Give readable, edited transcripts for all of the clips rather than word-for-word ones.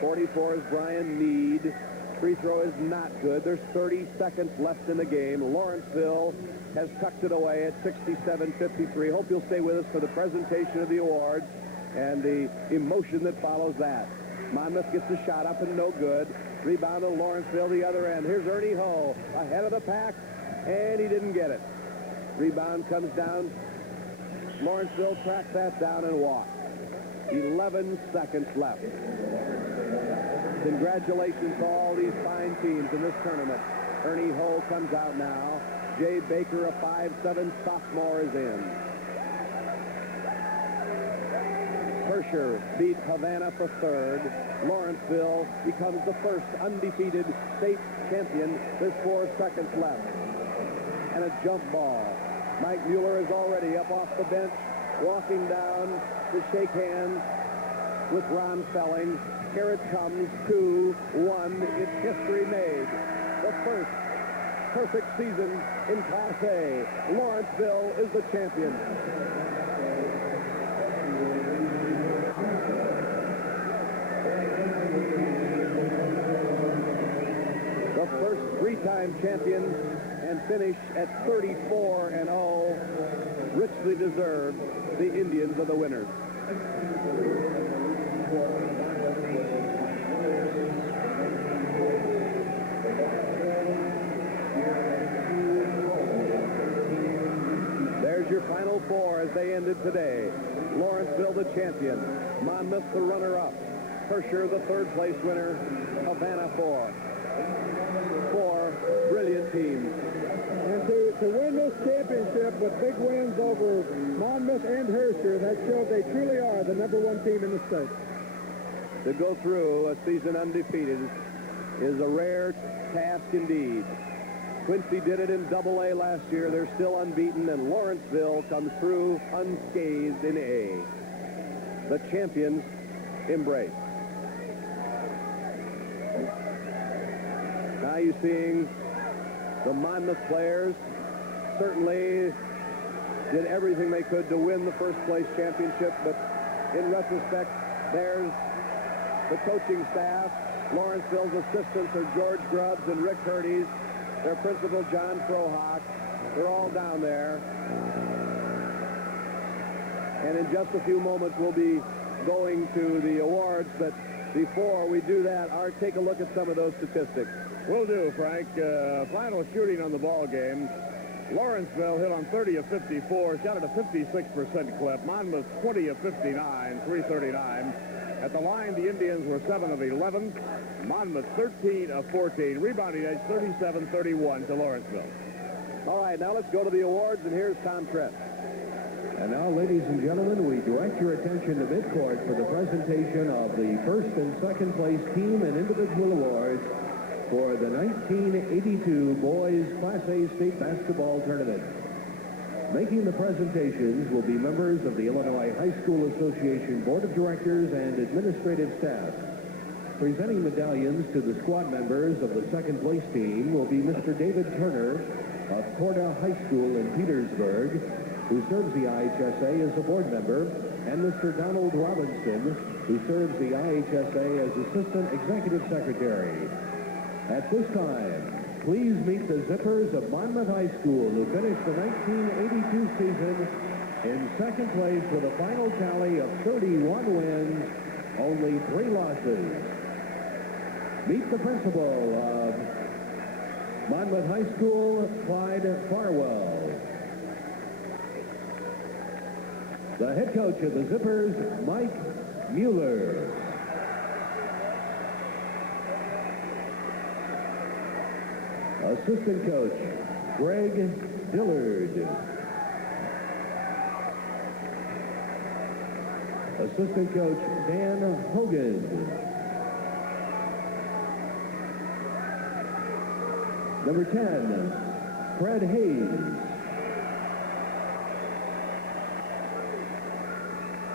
44 is Brian Mead. Free throw is not good. There's 30 seconds left in the game. Lawrenceville has tucked it away at 67-53. Hope you'll stay with us for the presentation of the awards and the emotion that follows that. Monmouth gets a shot up and no good. Rebound to Lawrenceville, the other end. Here's Ernie Ho ahead of the pack, and he didn't get it. Rebound comes down. Lawrenceville tracked that down and walked. 11 seconds left. Congratulations to all these fine teams in this tournament. Ernie Ho comes out now. Jay Baker, a 5'7" sophomore, is in. Hersher beat Havana for third. Lawrenceville becomes the first undefeated state champion. There's 4 seconds left. And a jump ball. Mike Mueller is already up off the bench, walking down to shake hands with Ron Felling. Here it comes, 2-1. It's history made. The first perfect season in Class A. Lawrenceville is the champion. The first three-time champion and finish at 34-0. Richly deserved. The Indians are the winners. There's your final four as they ended today. Lawrenceville the champion. Monmouth the runner-up. Hersher the third-place winner. Havana 4. 4 brilliant teams. And to win this championship with big wins over Monmouth and Hersher, that shows they truly are the #1 team in the state. To go through a season undefeated is a rare task indeed. Quincy did it in Double-A last year. They're still unbeaten, and Lawrenceville comes through unscathed in A. The champions embrace. Now you're seeing the Monmouth players certainly did everything they could to win the first-place championship, but in retrospect, there's the coaching staff. Lawrenceville's assistants are George Grubbs and Rick Hurties. Their principal, John Frohock. They're all down there. And in just a few moments, we'll be going to the awards, but before we do that, Art, take a look at some of those statistics. Will do, Frank. Final shooting on the ball game. Lawrenceville hit on 30 of 54, shot at a 56% clip. Monmouth 20 of 59, 339. At the line, the Indians were 7 of 11. Monmouth 13 of 14. Rebounding edge 37-31 to Lawrenceville. All right, now let's go to the awards, and here's Tom Trent. And now, ladies and gentlemen, we direct your attention to midcourt for the presentation of the first and second place team and individual awards for the 1982 Boys Class A State Basketball Tournament. Making the presentations will be members of the Illinois High School Association Board of Directors and administrative staff. Presenting medallions to the squad members of the second place team will be Mr. David Turner of Corda High School in Petersburg, who serves the IHSA as a board member, and Mr. Donald Robinson, who serves the IHSA as Assistant Executive Secretary. At this time, please meet the Zippers of Monmouth High School, who finished the 1982 season in second place with a final tally of 31 wins, only 3 losses. Meet the principal of Monmouth High School, Clyde Farwell. The head coach of the Zippers, Mike Mueller. Assistant coach, Greg Dillard. Assistant coach, Dan Hogan. Number 10, Fred Hayes.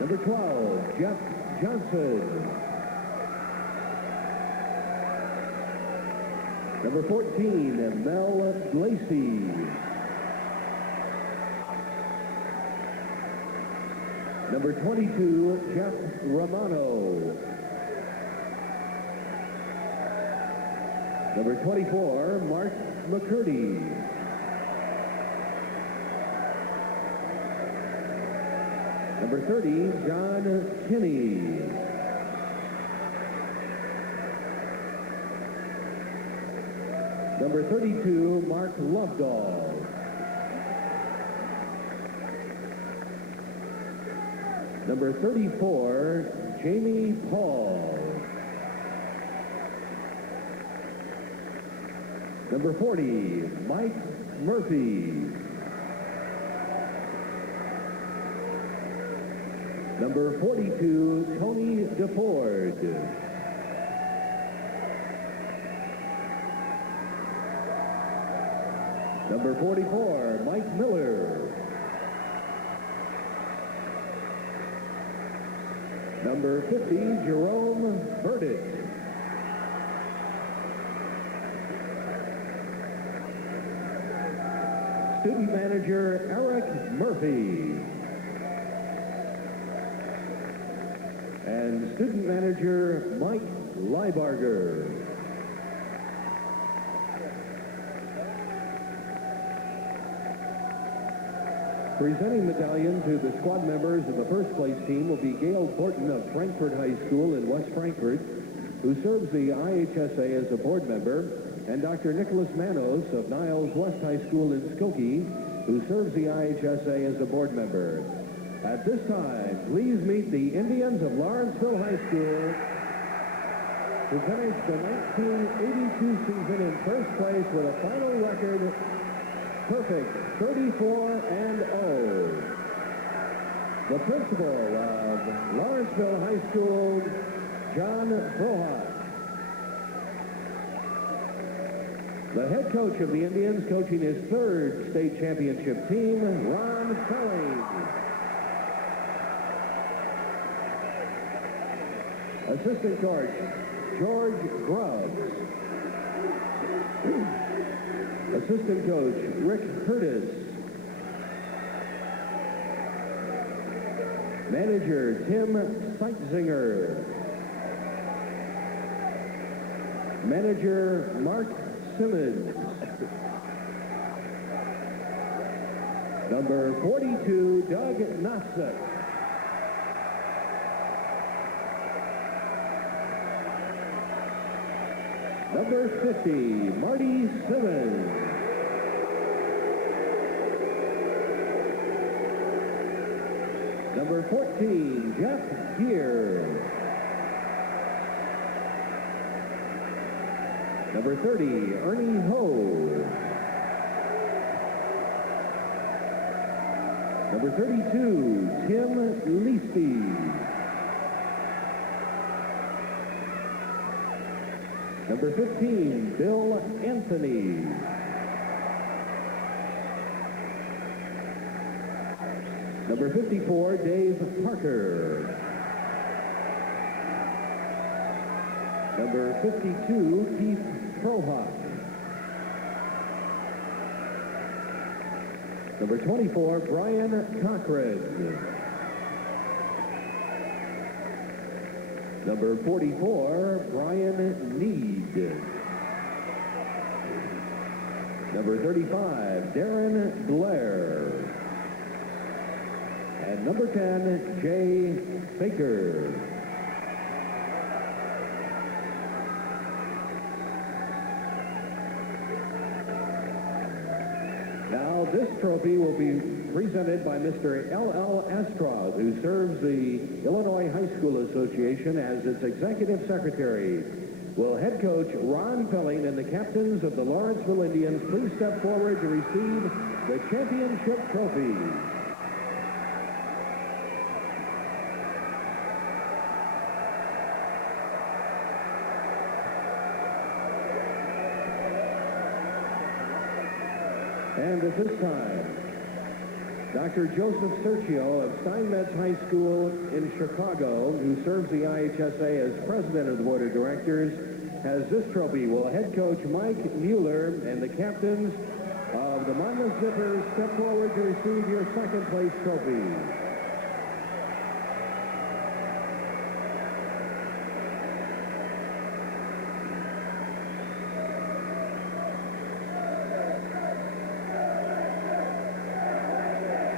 Number 12, Jeff Johnson. Number 14, Mel Lacey. Number 22, Jeff Romano. Number 24, Mark McCurdy. Number 30, John Kinney. Number 32, Mark Lovedahl. Number 34, Jamie Paul. Number 40, Mike Murphy. Number 42, Tony DeFord. Number 44, Mike Miller. Number 50, Jerome Burdett. Student manager, Eric Murphy. And student manager, Mike Leibarger. Presenting medallion to the squad members of the first place team will be Gail Borton of Frankfurt High School in West Frankfurt, who serves the IHSA as a board member, and Dr. Nicholas Manos of Niles West High School in Skokie, who serves the IHSA as a board member. At this time, please meet the Indians of Lawrenceville High School, who finished the 1982 season in first place with a final record perfect 34-0. The principal of Lawrenceville High School, John Frohart. The head coach of the Indians, coaching his third state championship team, Ron Felling. Assistant coach, George Grubbs. Assistant coach, Rick Curtis. Manager, Tim Seitzinger. Manager, Mark Simmons. Number 42, Doug Nosek. Number 50, Marty Simmons. Number 14, Jeff Gear. Number 30, Ernie Ho. Number 32, Tim Leasty. Number 15, Bill Anthony. Number 54, Dave Parker. Number 52, Keith Frohart. Number 24, Brian Cochran. Number 44, Brian Need. Number 35, Darren Blair. And number 10, Jay Baker. Now, this trophy will be presented by Mr. L.L. Astroth, who serves the Illinois High School Association as its executive secretary. Will head coach Ron Felling and the captains of the Lawrenceville Indians please step forward to receive the championship trophy. And at this time, Dr. Joseph Sergio of Steinmetz High School in Chicago, who serves the IHSA as president of the board of directors, has this trophy. Will head coach Mike Mueller and the captains of the Monmouth Zippers step forward to receive your second place trophy.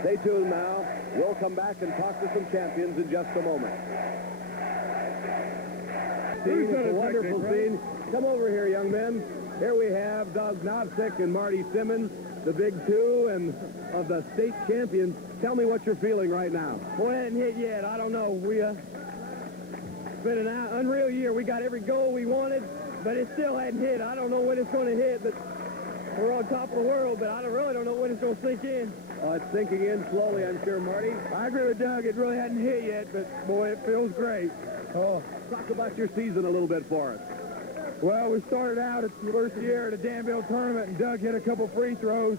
Stay tuned now. We'll come back and talk to some champions in just a moment. It's a wonderful scene. Come over here, young men. Here we have Doug Novsik and Marty Simmons, the big two and of the state champions. Tell me what you're feeling right now. Boy, it hasn't hit yet. I don't know. It's been an unreal year. We got every goal we wanted, but it still hadn't hit. I don't know when it's going to hit, but we're on top of the world, but I really don't know when it's going to sink in. It's sinking in slowly, I'm sure, Marty. I agree with Doug. It really hadn't hit yet, but, boy, it feels great. Oh, talk about your season a little bit for us. Well, we started out at the first year at a Danville tournament, and Doug hit a couple free throws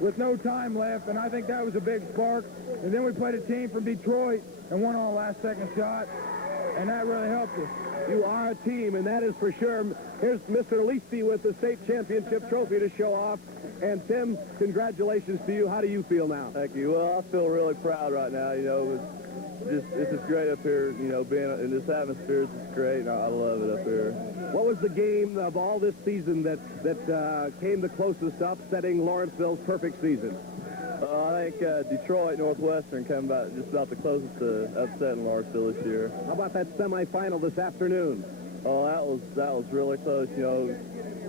with no time left, and I think that was a big spark. And then we played a team from Detroit and won on the last-second shot, and that really helped us. You are a team, and that is for sure. Here's Mr. Leasty with the state championship trophy to show off. And, Tim, congratulations to you. How do you feel now? Thank you. Well, I feel really proud right now. You know, it's just great up here, you know, being in this atmosphere. It's just great, and I love it up here. What was the game of all this season that came the closest to upsetting Lawrenceville's perfect season? I think Detroit Northwestern came about just about the closest to upsetting Lawrenceville this year. How about that semifinal this afternoon? Oh, that was really close. You know,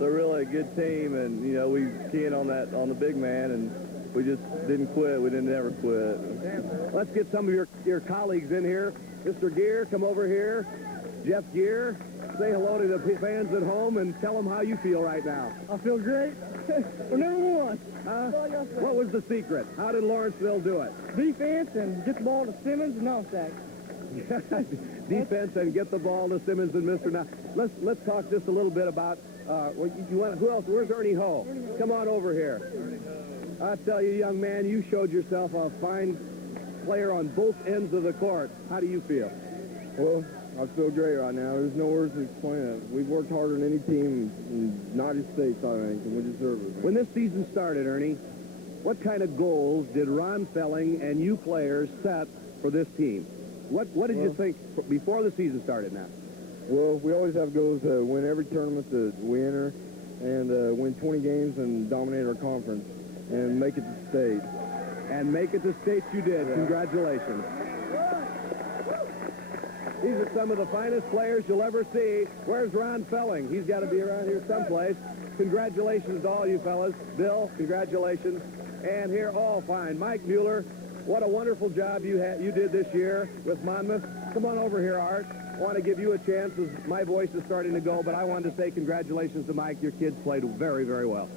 they're really a good team, and you know we keyed on the big man, and we just didn't quit. We didn't ever quit. Let's get some of your colleagues in here. Mr. Gear, come over here. Jeff Gear, say hello to the fans at home and tell them how you feel right now. I feel great. We're number one. What was the secret? How did Lawrenceville do it? Defense and get the ball to Simmons and Novsik. Defense and get the ball to Simmons and Mr. Now, let's talk just a little bit about who else? Where's Ernie Ho? Come on over here. I tell you, young man, you showed yourself a fine player on both ends of the court. How do you feel? Well, I feel great right now. There's no words to explain it. We've worked harder than any team in the United States, I think, and we deserve it. When this season started, Ernie, what kind of goals did Ron Felling and you players set for this team? What did you think before the season started now? Well, we always have goals to win every tournament that we enter and win 20 games and dominate our conference and make it to state. And make it to state you did. Yeah. Congratulations. These are some of the finest players you'll ever see. Where's Ron Felling? He's got to be around here someplace. Congratulations to all you fellas. Bill, congratulations. And here, all fine. Mike Mueller, what a wonderful job you did this year with Monmouth. Come on over here, Art. I want to give you a chance as my voice is starting to go, but I wanted to say congratulations to Mike. Your kids played very, very well.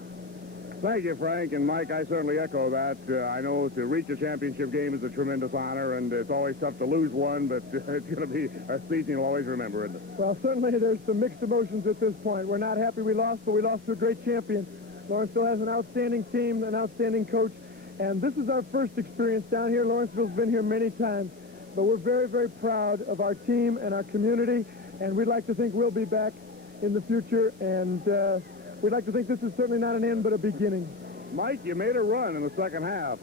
Thank you, Frank. And, Mike, I certainly echo that. I know to reach a championship game is a tremendous honor, and it's always tough to lose one, but it's going to be a season you'll always remember, isn't it? Well, certainly there's some mixed emotions at this point. We're not happy we lost, but we lost to a great champion. Lawrenceville has an outstanding team, an outstanding coach, and this is our first experience down here. Lawrenceville's been here many times, but we're very, very proud of our team and our community, and we'd like to think we'll be back in the future, and we'd like to think this is certainly not an end, but a beginning. Mike, you made a run in the second half.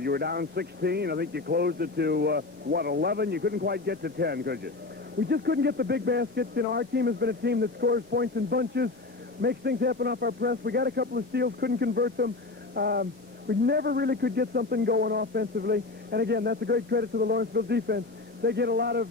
You were down 16. I think you closed it to, 11? You couldn't quite get to 10, could you? We just couldn't get the big baskets. You know, our team has been a team that scores points in bunches, makes things happen off our press. We got a couple of steals, couldn't convert them. We never really could get something going offensively. And again, that's a great credit to the Lawrenceville defense. They get a lot of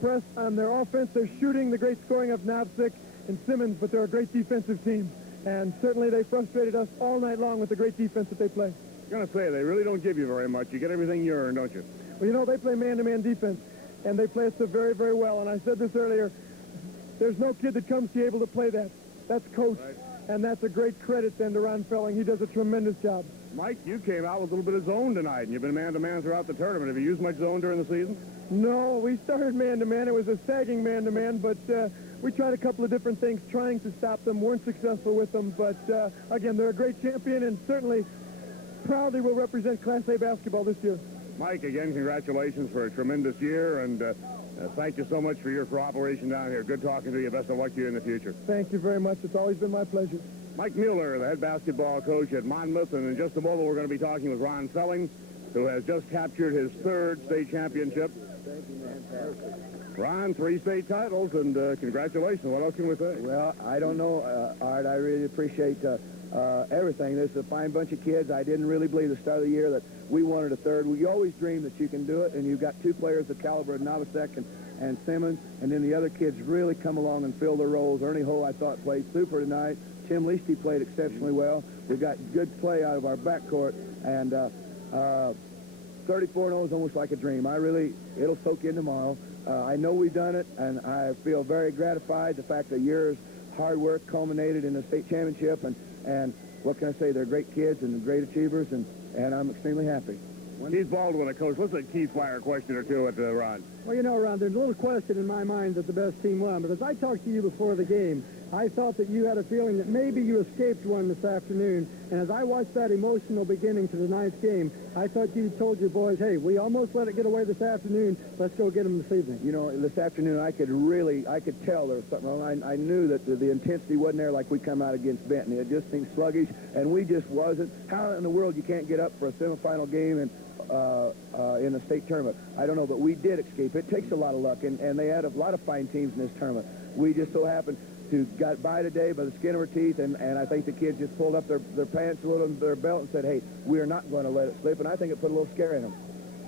press on their offense. They're shooting, the great scoring of Novsik and Simmons, but they're a great defensive team. And certainly they frustrated us all night long with the great defense that they play. I'm going to say, they really don't give you very much. You get everything you earn, don't you? Well, you know, they play man-to-man defense, and they play us very, very well. And I said this earlier, there's no kid that comes to be able to play that. That's coach, right. And that's a great credit then to Ron Felling. He does a tremendous job. Mike, you came out with a little bit of zone tonight, and you've been man-to-man throughout the tournament. Have you used much zone during the season? No, we started man-to-man. It was a sagging man-to-man, but we tried a couple of different things trying to stop them. Weren't successful with them, but again, they're a great champion, and certainly proudly will represent Class A basketball this year. Mike, again, congratulations for a tremendous year, and thank you so much for your cooperation down here. Good talking to you. Best of luck to you in the future. Thank you very much. It's always been my pleasure. Mike Mueller, the head basketball coach at Monmouth, and in just a moment we're going to be talking with Ron Felling, who has just captured his third state championship. Thank you, man. Perfect. Ron, 3 state titles, and congratulations. What else can we say? Well, I don't know, Art. I really appreciate everything. This is a fine bunch of kids. I didn't really believe at the start of the year that we wanted a third. You always dream that you can do it, and you've got 2 players of caliber of Novosek and Simmons, and then the other kids really come along and fill their roles. Ernie Ho, I thought, played super tonight. Tim Leasty played exceptionally well. We got good play out of our backcourt, and 34-0 is almost like a dream. It'll soak in tomorrow. I know we've done it, and I feel very gratified. The fact that years hard work culminated in a state championship, and what can I say? They're great kids and great achievers, and I'm extremely happy. Keith Baldwin, a coach. Let's let Keith fire a question or two at Ron. Well, you know, Ron, there's a little question in my mind that the best team won. But as I talked to you before the game, I thought that you had a feeling that maybe you escaped one this afternoon. And as I watched that emotional beginning to the ninth game, I thought you told your boys, hey, we almost let it get away this afternoon. Let's go get them this evening. You know, this afternoon I could tell there was something wrong. I knew that the intensity wasn't there like we come out against Benton. It just seemed sluggish, and we just wasn't. How in the world you can't get up for a semifinal game and in the state tournament? I don't know, but we did escape. It takes a lot of luck, and they had a lot of fine teams in this tournament. We just so happened to got by today by the skin of our teeth, and I think the kids just pulled up their pants a little in their belt and said, hey, we are not going to let it slip, and I think it put a little scare in them.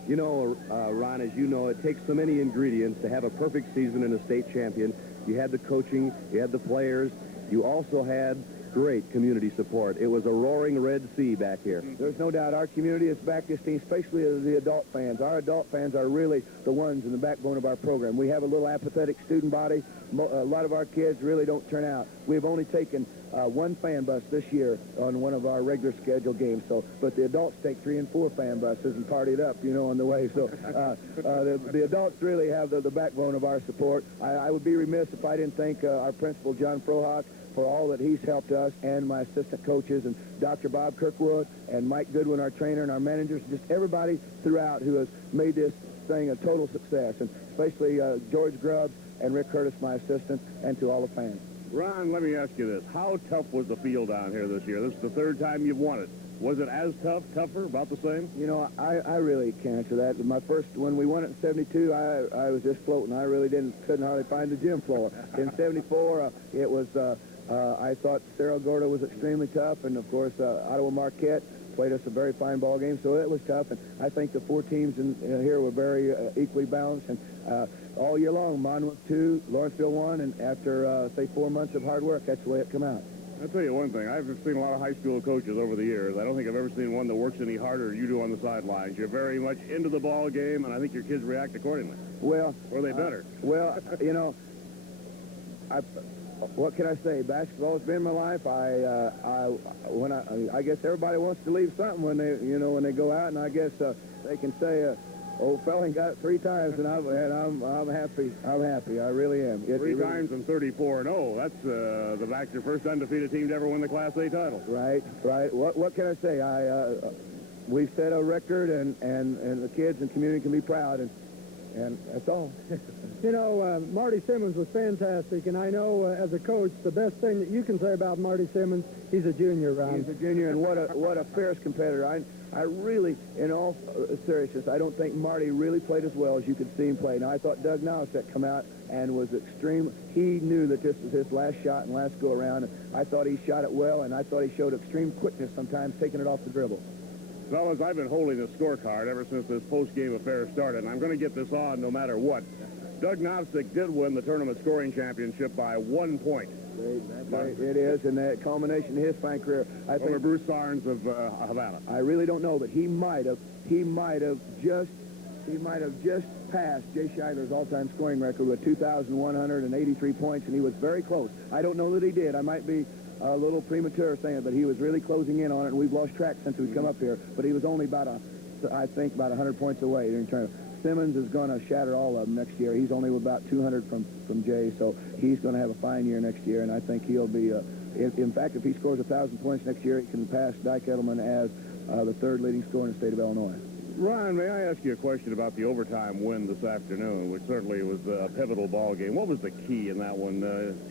You know, Ron, as you know, it takes so many ingredients to have a perfect season and a state champion. You had the coaching, you had the players, you also had great community support. It was a roaring Red Sea back here. There's no doubt our community has backed this team, especially the adult fans. Our adult fans are really the ones in the backbone of our program. We have a little apathetic student body. A lot of our kids really don't turn out. We've only taken 1 fan bus this year on one of our regular scheduled games. But the adults take 3 and 4 fan buses and party it up, you know, on the way. So the adults really have the backbone of our support. I would be remiss if I didn't thank our principal, John Frohock, for all that he's helped us, and my assistant coaches, and Dr. Bob Kirkwood, and Mike Goodwin, our trainer, and our managers, just everybody throughout who has made this thing a total success, and especially George Grubbs and Rick Curtis, my assistant, and to all the fans. Ron, let me ask you this. How tough was the field down here this year? This is the 3rd time you've won it. Was it as tough, tougher, about the same? You know, I really can't answer that. When we won it in 72, I was just floating. I really couldn't hardly find the gym floor. In 74, it was... I thought Cerro Gordo was extremely tough, and of course Ottawa Marquette played us a very fine ball game, so it was tough. And I think the 4 teams in here were very equally balanced. And all year long, Monmouth 2, Lawrenceville 1, and after say 4 months of hard work, that's the way it came out. I'll tell you one thing. I've seen a lot of high school coaches over the years. I don't think I've ever seen one that works any harder than you do on the sidelines. You're very much into the ball game, and I think your kids react accordingly. Well, or they better. Well, you know, what can I say? Basketball has been my life. I guess everybody wants to leave something when they go out, and I guess they can say, old fella got it 3 times, and I'm happy. I'm happy. I really am. 3 times and 34-0. That's that's your first undefeated team to ever win the Class A title. Right. What can I say? We've set a record, and the kids and community can be proud, and that's all. You know, Marty Simmons was fantastic, and I know as a coach, the best thing that you can say about Marty Simmons, he's a junior, Ron. He's a junior, and what a fierce competitor. I really, in all seriousness, I don't think Marty really played as well as you could see him play. Now, I thought Doug Novosek come out and was extreme. He knew that this was his last shot and last go-around, and I thought he shot it well, and I thought he showed extreme quickness sometimes, taking it off the dribble. Fellas, I've been holding the scorecard ever since this post-game affair started, and I'm going to get this on no matter what. Doug Novosek did win the tournament scoring championship by 1 point. It is, and the culmination of his fine career. I think over Bruce Sarnes of Havana. I really don't know, but he might have just passed Jay Scheidler's all-time scoring record with 2,183 points, and he was very close. I don't know that he did. I might be a little premature saying it, but he was really closing in on it, and we've lost track since we've come up here. But he was only about 100 points away during tournament. Simmons is going to shatter all of them next year. He's only about 200 from Jay, so he's going to have a fine year next year, and I think he'll be, in fact, if he scores 1,000 points next year, he can pass Dyke Edelman as the 3rd leading scorer in the state of Illinois. Ron, may I ask you a question about the overtime win this afternoon, which certainly was a pivotal ball game. What was the key in that one?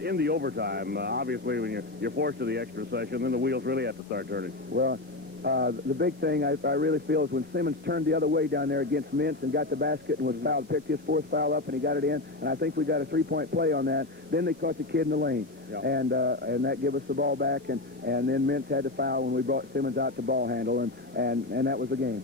In the overtime, obviously, when you're forced to the extra session, then the wheels really have to start turning. Well, The big thing I really feel is when Simmons turned the other way down there against Mintz and got the basket and was fouled, picked his fourth foul up and he got it in, and I think we got a three-point play on that. Then they caught the kid in the lane, and that gave us the ball back, and then Mintz had to foul when we brought Simmons out to ball handle, and that was the game.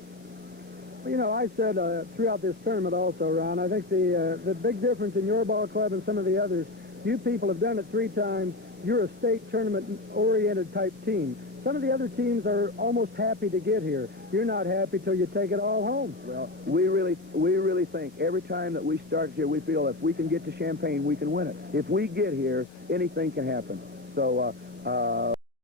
You know, I said throughout this tournament also, Ron, I think the big difference in your ball club and some of the others, you people have done it 3 times. You're a state tournament-oriented type team. Some of the other teams are almost happy to get here. You're not happy till you take it all home. Well, we really think every time that we start here, we feel if we can get to Champaign, we can win it. If we get here, anything can happen. So,